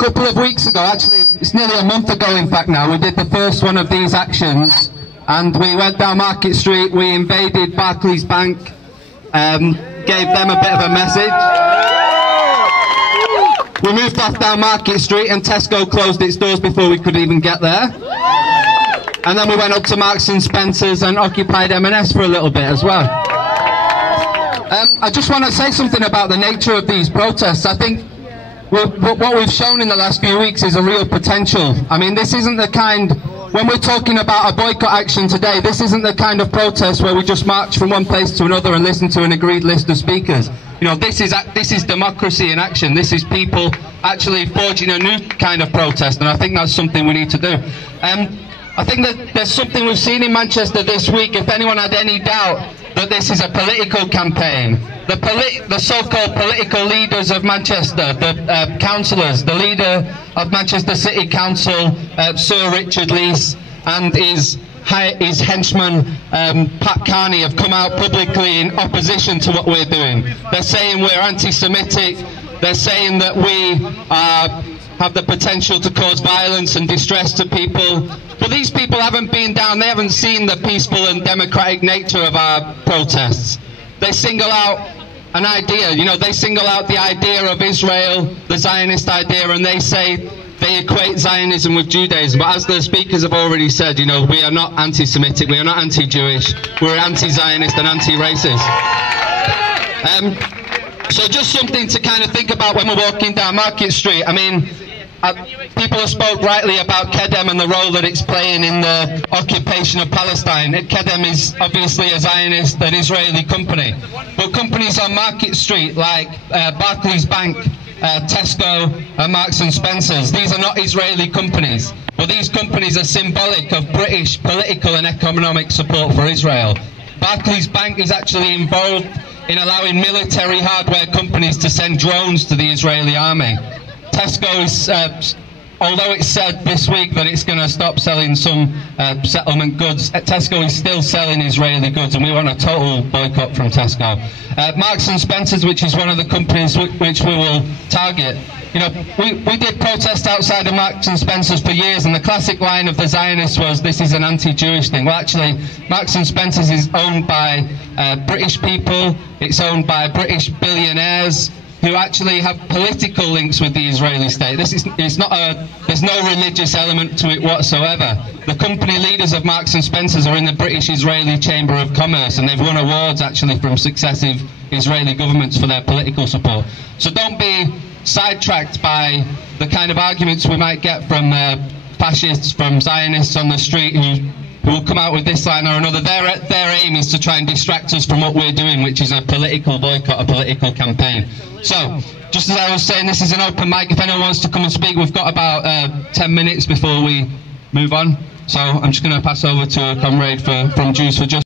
couple of weeks ago, actually, it's nearly a month ago in fact now, we did the first one of these actions, and we went down Market Street, we invaded Barclays Bank, gave them a bit of a message. We moved off down Market Street and Tesco closed its doors before we could even get there. And then we went up to Marks and Spencer's and occupied M&S for a little bit as well. I just want to say something about the nature of these protests. I think what we've shown in the last few weeks is a real potential. I mean, this isn't the kind, when we're talking about a boycott action today, this isn't the kind of protest where we just march from one place to another and listen to an agreed list of speakers. You know, this is democracy in action. This is people actually forging a new kind of protest, and I think that's something we need to do. I think that there's something we've seen in Manchester this week. If anyone had any doubt that this is a political campaign, the so-called political leaders of Manchester, the councillors, the leader of Manchester City Council, Sir Richard Leese, and his henchman Pat Carney have come out publicly in opposition to what we're doing. They're saying we're anti-Semitic, they're saying that we have the potential to cause violence and distress to people. But these people haven't been down, they haven't seen the peaceful and democratic nature of our protests. They single out an idea, you know, they single out the idea of Israel, the Zionist idea, and they say they equate Zionism with Judaism. But as the speakers have already said, you know, we are not anti-Semitic, we are not anti-Jewish, we're anti-Zionist and anti-racist. So just something to kind of think about when we're walking down Market Street. I mean, people have spoke rightly about Kedem and the role that it's playing in the occupation of Palestine. Kedem is obviously a Zionist and Israeli company. But companies on Market Street like Barclays Bank, Tesco and Marks and Spencer's, these are not Israeli companies. But these companies are symbolic of British political and economic support for Israel. Barclays Bank is actually involved in allowing military hardware companies to send drones to the Israeli army. Tesco is, although it said this week that it's going to stop selling some settlement goods, Tesco is still selling Israeli goods, and we want a total boycott from Tesco. Marks and Spencer's, which is one of the companies which we will target. You know, we did protest outside of Marks and Spencer's for years, and the classic line of the Zionists was, this is an anti-Jewish thing. Well, actually, Marks and Spencer's is owned by British people, it's owned by British billionaires, who actually have political links with the Israeli state. There's no religious element to it whatsoever. The company leaders of Marks and Spencer's are in the British-Israeli Chamber of Commerce, and they've won awards actually from successive Israeli governments for their political support. So don't be sidetracked by the kind of arguments we might get from fascists, from Zionists on the street who will come out with this line or another. Their aim is to try and distract us from what we're doing, which is a political boycott, a political campaign. So, just as I was saying, this is an open mic. If anyone wants to come and speak, we've got about 10 minutes before we move on. So I'm just going to pass over to a comrade from Jews for Justice.